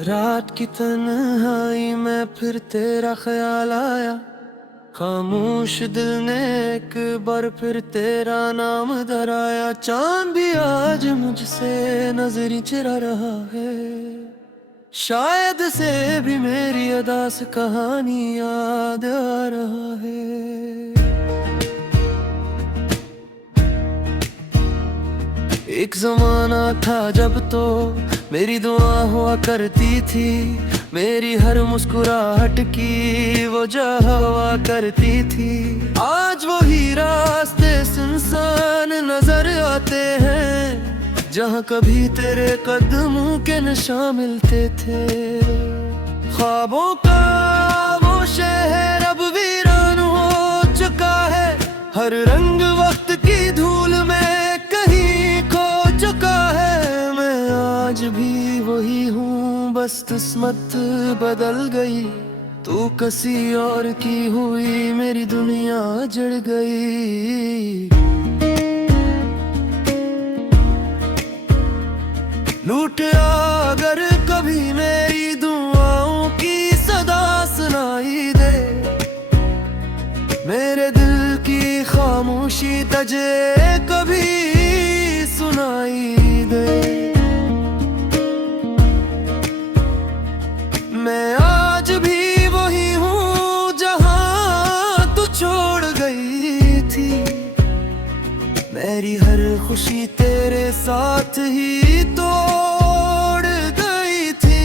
रात की तन्हाई में फिर तेरा ख्याल आया, खामोश दिल ने एक बार फिर तेरा नाम धराया। चांद भी आज मुझसे नजरें चुरा रहा है, शायद से भी मेरी अदा से कहानी याद आ रहा है। एक जमाना था जब तो मेरी दुआ हुआ करती थी, मेरी हर मुस्कुराहट की वो जहाँ हुआ करती थी। आज वही रास्ते सुनसान नजर आते हैं, जहाँ कभी तेरे कदमों के निशान मिलते थे। ख्वाबों का वो शहर अब वीरान हो चुका है, हर रंग वक्त की धूल में कहीं खो चुका है। मैं आज भी वही हूँ, बस किस्मत बदल गई। तू किसी और की हुई, मेरी दुनिया जड़ गई। लूट अगर कभी मेरी दुआओं की सदा सुनाई दे, मेरे दिल की खामोशी तुझे कभी सुनाई दे। मैं आज भी वही हूँ जहाँ तू छोड़ गई थी, मेरी हर खुशी तेरे साथ ही तोड़ गई थी।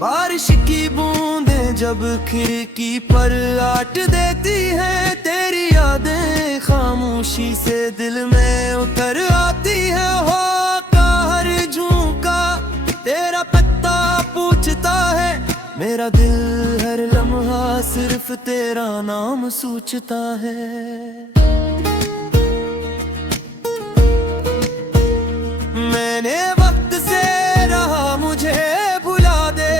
बारिश की बूंदें जब खिड़की पर आट देती हैं, तेरी यादें खामोशी से दिल में उतर आती है। हो हर झोंका तेरा पत्ता पूछता है, मेरा दिल हर लम्हा सिर्फ तेरा नाम सोचता है। मैंने वक्त से रहा मुझे भुला दे,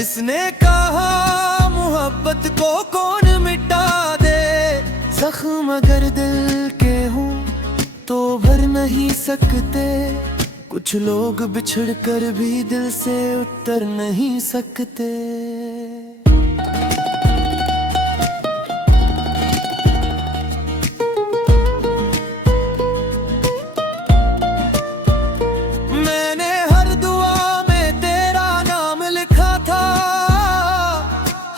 इसने कहा मोहब्बत को कौन मिटा दे। जख्म अगर दिल के हों तो भर नहीं सकते, कुछ लोग बिछड़ कर भी दिल से उतर नहीं सकते। मैंने हर दुआ में तेरा नाम लिखा था,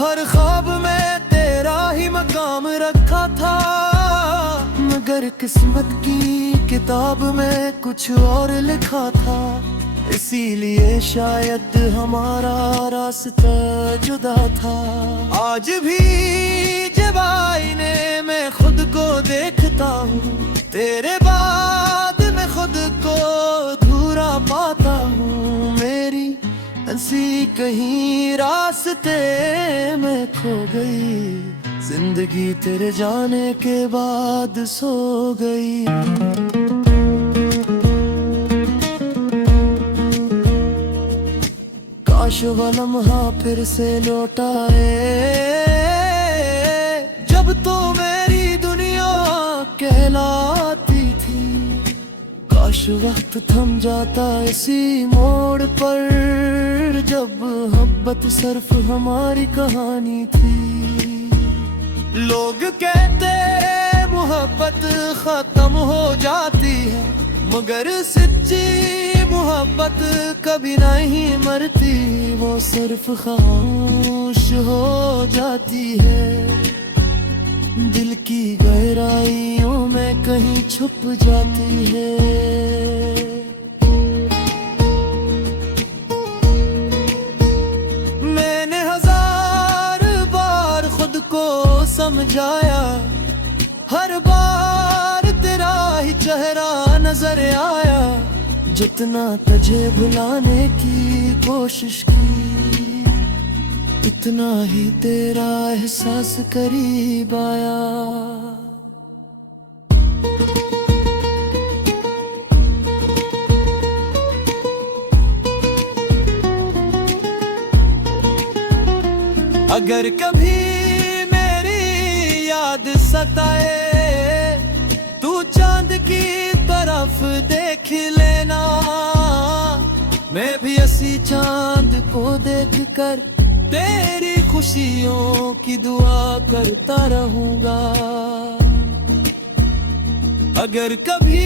हर ख्वाब में तेरा ही मकाम रखा था। मगर किस्मत की किताब में कुछ और लिखा था, इसीलिए शायद हमारा रास्ता जुदा था। आज भी जब आईने में खुद को देखता हूँ, तेरे बाद मैं खुद को अधूरा पाता हूँ। मेरी हंसी कहीं रास्ते में खो गई, जिंदगी तेरे जाने के बाद सो गई। काश वो लम्हा फिर से लौट आए, जब तो मेरी दुनिया कहलाती थी। काश वक्त थम जाता इसी मोड़ पर, जब मोहब्बत सिर्फ हमारी कहानी थी। लोग कहते मोहब्बत खत्म हो जाती है, मगर सच्ची मोहब्बत कभी नहीं मरती। वो सिर्फ खामोश हो जाती है, दिल की गहराइयों में कहीं छुप जाती है। मैंने हजार बार खुद को समझाया, हर बार तेरा ही चेहरा नजर आया। जितना तुझे भुलाने की कोशिश की, इतना ही तेरा एहसास करीब आया। अगर कभी मेरी याद सताए तू चांद की तरफ देख लेना, मैं भी इसी चांद को देख कर तेरी खुशियों की दुआ करता रहूंगा। अगर कभी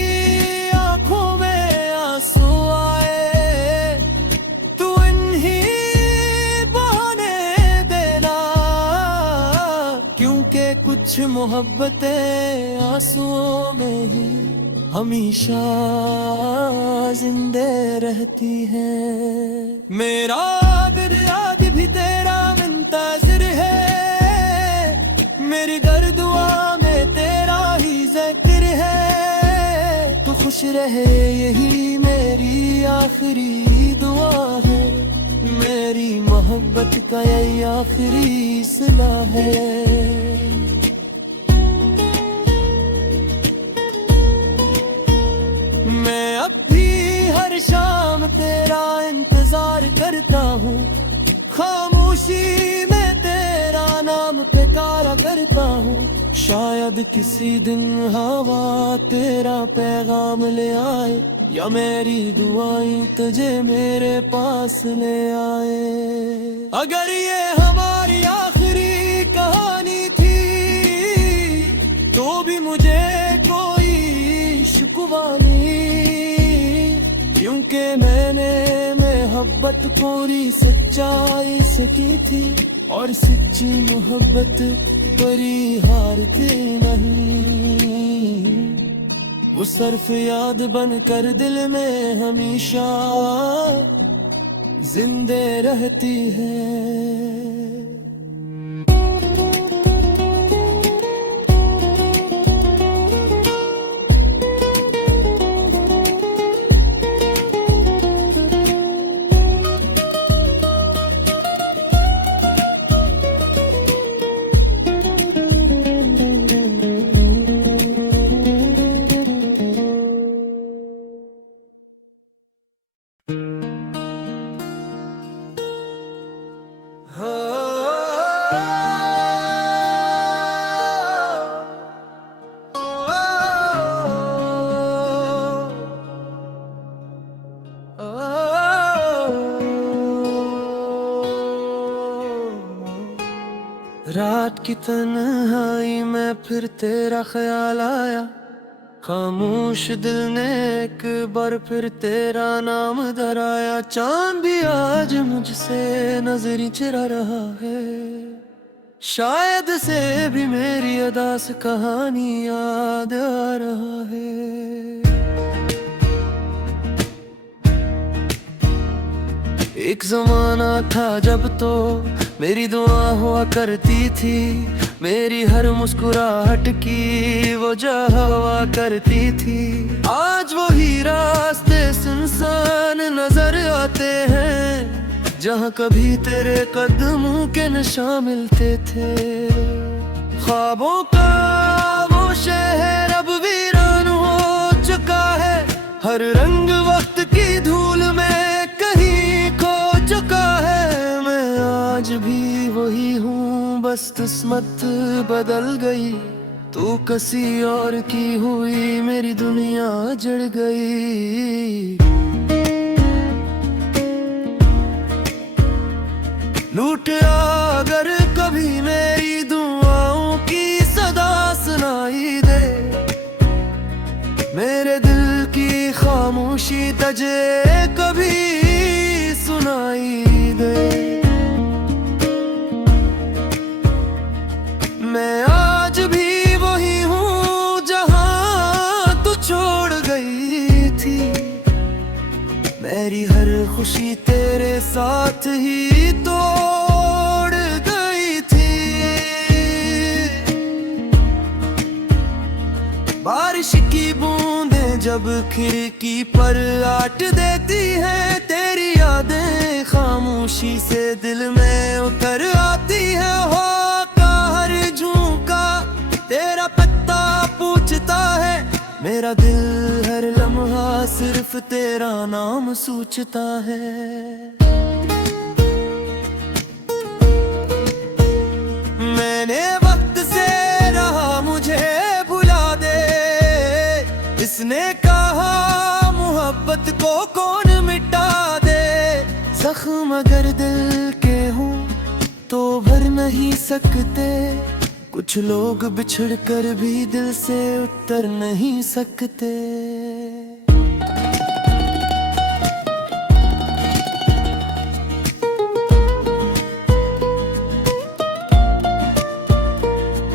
आंखों में आंसू आए तू इन्हीं बहाने देना, क्योंकि कुछ मोहब्बतें आंसुओं में ही हमेशा जिंदे रहती हैं। मेरा दिल आज भी तेरा मुंतज़िर है, मेरी दर दुआ में तेरा ही ज़िक्र है। तू खुश रहे यही मेरी आखिरी दुआ है, मेरी मोहब्बत का यही आखिरी सिला है। मैं अब भी हर शाम तेरा इंतजार करता हूँ, खामोशी में तेरा नाम पुकारा करता हूँ। शायद किसी दिन हवा तेरा पैगाम ले आए, या मेरी दुआएं तुझे मेरे पास ले आए। अगर ये हमारी आखिरी कहानी थी तो भी मुझे कोई शिकवा नहीं, क्योंकि मैंने मोहब्बत पूरी सच्चाई से की थी, और सच्ची मोहब्बत कभी हारती नहीं। वो सिर्फ याद बनकर दिल में हमेशा जिंदे रहती है। रात की तन्हाई में फिर तेरा ख्याल आया, खामोश दिल ने एक बार फिर तेरा नाम धराया। चांद भी आज मुझसे नजर चुरा रहा है, शायद से भी मेरी अदास कहानी याद आ रहा है। एक जमाना था जब तो मेरी दुआ हुआ करती थी, मेरी हर मुस्कुराहट की वो हुआ करती थी। आज वही रास्ते सुनसान नजर आते हैं, जहाँ कभी तेरे कदमों के निशान मिलते थे। ख्वाबों का वो शहर अब वीरान हो चुका है, हर रंग वक्त की धूल में कहीं खो चुका है। मैं आज भी वही हूँ, बस किस्मत बदल गई, तू किसी और की हुई, मेरी दुनिया जड़ गई। लूट अगर कभी मेरी दुआओं की सदा सुनाई दे, मेरे दिल की खामोशी तुझे कभी सुनाई दे। मैं आज भी वही हूँ जहाँ तू छोड़ गई थी, मेरी हर खुशी तेरे साथ ही तोड़ गई थी। बारिश की बूंदें जब खिड़की पर आट देती हैं, तेरी यादें खामोशी से दिल में उतर आती है। हो हर झोंका तेरा पत्ता पूछता है, मेरा दिल हर लम्हा सिर्फ तेरा नाम सोचता है। किसने कहा मोहब्बत को कौन मिटा दे। जख्म अगर दिल के हों तो भर नहीं सकते। कुछ लोग बिछड़ कर भी दिल से उतर नहीं सकते।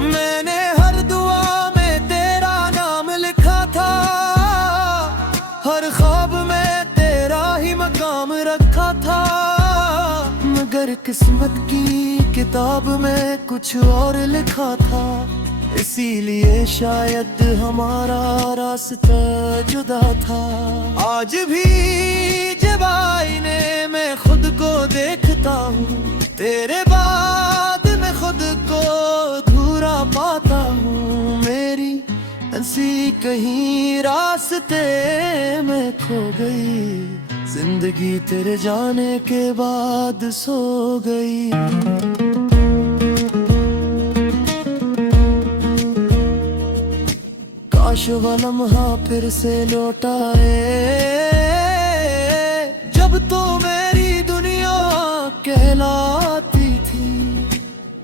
मैंने हर दुआ में तेरा नाम लिखा था, हर ख्वाब में तेरा ही मकाम रखा था। मगर किस्मत की किताब में कुछ और लिखा था, इसीलिए शायद हमारा रास्ता जुदा था। आज भी जब आईने में खुद को देखता हूँ, तेरे बाद मैं खुद को अधूरा पाता हूँ। मेरी हंसी कहीं रास्ते में खो गई, जिंदगी तेरे जाने के बाद सो गई। काश वो लम्हा फिर से लौट आए, जब तो मेरी दुनिया कहलाती थी।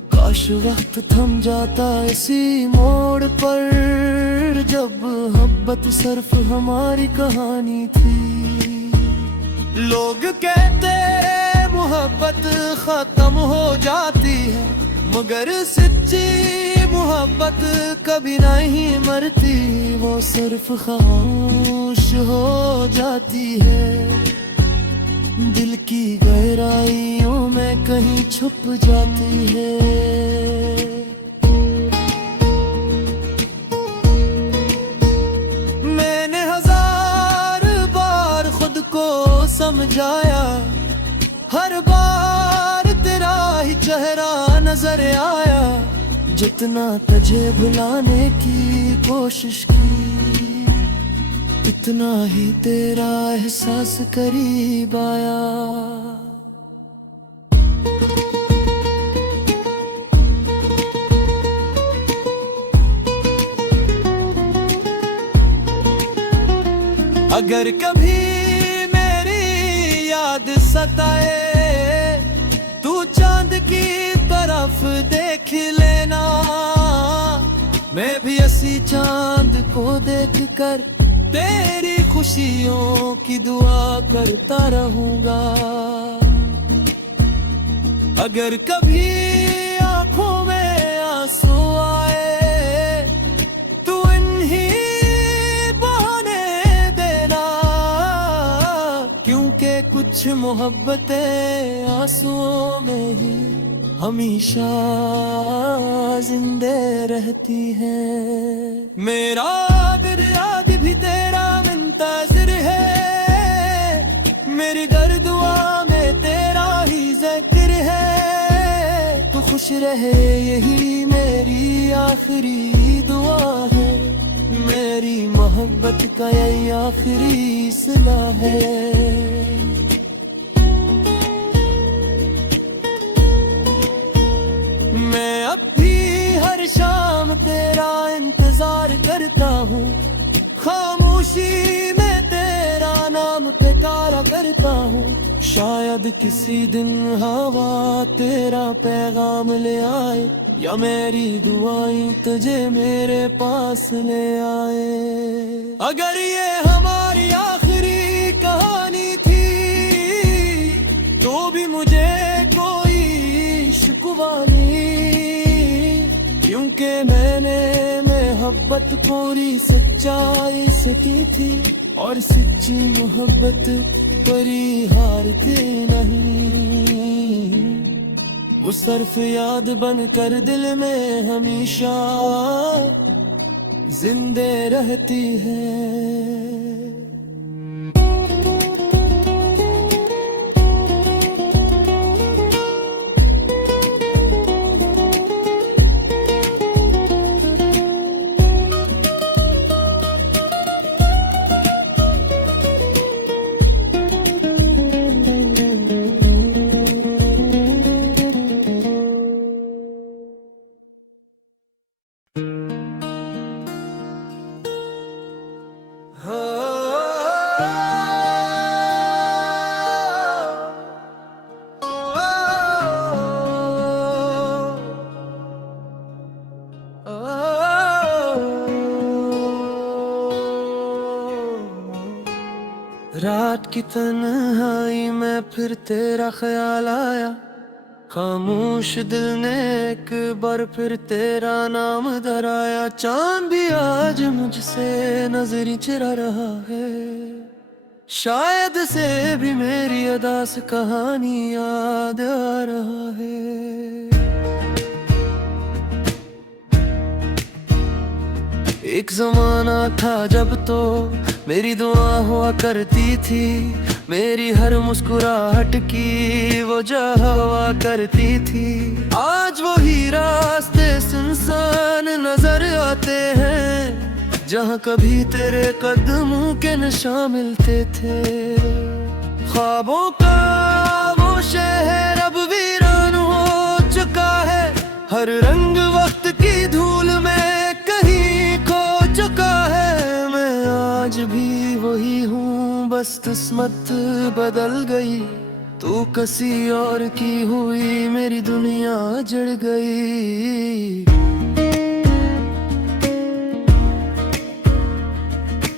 काश वक्त थम जाता इसी मोड़ पर, जब मोहब्बत सिर्फ हमारी कहानी थी। लोग कहते मोहब्बत खत्म हो जाती है, मगर सच्ची मोहब्बत कभी नहीं मरती। वो सिर्फ खामोश हो जाती है, दिल की गहराइयों में कहीं छुप जाती है। समझाया, हर बार तेरा ही चेहरा नजर आया। जितना तुझे भुलाने की कोशिश की, इतना ही तेरा एहसास करीब आया। अगर कभी याद सताए, तू चांद की तरफ देख लेना। मैं भी इसी चांद को देखकर तेरी खुशियों की दुआ करता रहूंगा। अगर कभी आंखों में आंसू आए, तू इन्हीं कुछ मोहब्बतें आंसुओं में ही हमेशा जिंदे रहती हैं। मेरा दिल आज भी तेरा मुंतज़िर है, मेरी दर दुआ में तेरा ही ज़िक्र है। तू खुश रहे यही मेरी आखिरी दुआ है, मेरी मोहब्बत का यही आखिरी सिला है। मैं अब भी हर शाम तेरा इंतजार करता हूँ, खामोशी में तेरा नाम पुकारा करता हूँ। शायद किसी दिन हवा तेरा पैगाम ले आए, या मेरी दुआएं तुझे मेरे पास ले आए। अगर ये हमारी आखिरी कहानी थी, तो भी मुझे कोई शिकवा नहीं, क्योंकि मैंने मोहब्बत पूरी सच्चाई से की थी। और सच्ची मोहब्बत कभी हारती नहीं, वो सिर्फ याद बनकर दिल में हमेशा जिंदे रहती है। रात की तन्हाई में फिर तेरा ख्याल आया, खामोश दिल ने एक बार फिर तेरा नाम धराया। चांद भी आज मुझसे नजरें चुरा रहा है, शायद से भी मेरी अदा से कहानी याद आ रहा है। एक जमाना था जब तो मेरी दुआ हुआ करती थी, मेरी हर मुस्कुराहट की वो जहाँ हुआ करती थी। आज वही रास्ते सुनसान नजर आते हैं, जहाँ कभी तेरे कदमों के निशान मिलते थे। ख्वाबों का वो शहर अब वीरान हो चुका है, हर रंग वक्त की धूल में कहीं खो चुका है। मैं आज भी वही हूँ, बस किस्मत बदल गई। तू किसी और की हुई, मेरी दुनिया जड़ गई।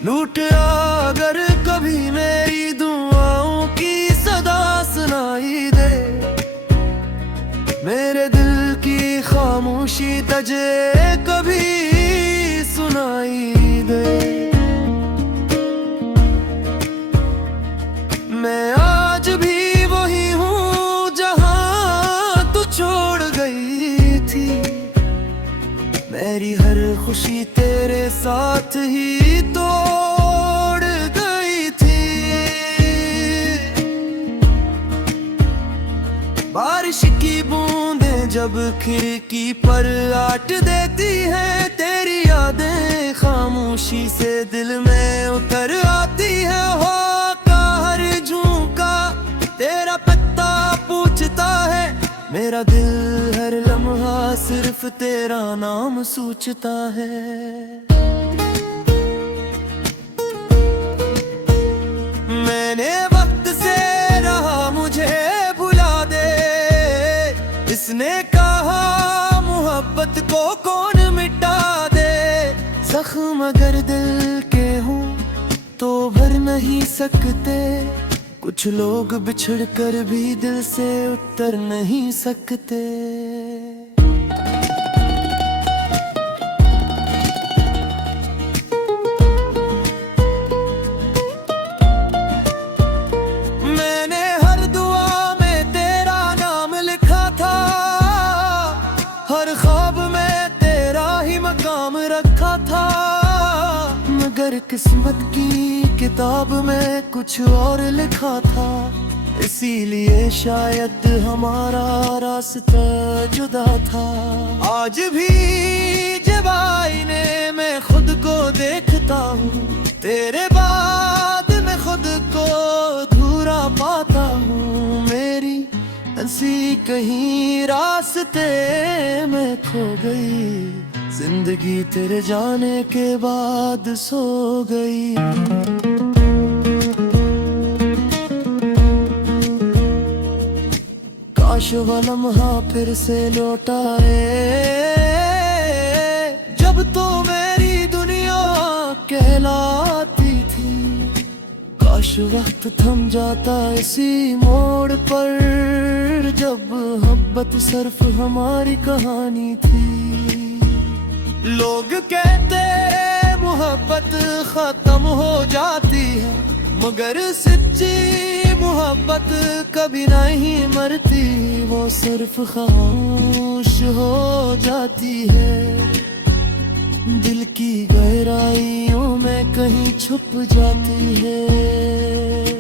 लूट अगर कभी मेरी दुआओं की सदा सुनाई दे, मेरे दिल की खामोशी तुझे कभी सुनाई दे। मैं आज भी वही हूँ जहाँ तू छोड़ गई थी, मेरी हर खुशी तेरे साथ ही तोड़ गई थी। बारिश की बूंदें जब खिड़की पर आट देती हैं, तेरी यादें खामोशी से दिल में उतर आती है। हो हर झोंका तेरा पत्ता पूछता है, मेरा दिल हर लम्हा सिर्फ तेरा नाम सोचता है। मैंने वक्त से रहा मुझे भुला दे, इसने कहा मोहब्बत को कौन मिटा दे। जख्म अगर दिल के हों तो भर नहीं सकते, कुछ लोग बिछड़ कर भी दिल से उतर नहीं सकते। मैंने हर दुआ में तेरा नाम लिखा था, हर ख्वाब में तेरा ही मकाम रखा था। मगर किस्मत की किताब में कुछ और लिखा था, इसीलिए शायद हमारा रास्ता जुदा था। आज भी जब आईने में खुद को देखता हूँ, तेरे बाद मैं खुद को अधूरा पाता हूँ। मेरी हंसी कहीं रास्ते में खो गई, जिंदगी तेरे जाने के बाद सो गई। काश वो लम्हा फिर से लौट आए, जब तो मेरी दुनिया कहलाती थी। काश वक्त थम जाता इसी मोड़ पर, जब मोहब्बत सिर्फ हमारी कहानी थी। लोग कहते मोहब्बत खत्म हो जाती है, मगर सच्ची मोहब्बत कभी नहीं मरती। वो सिर्फ खामोश हो जाती है, दिल की गहराइयों में कहीं छुप जाती है।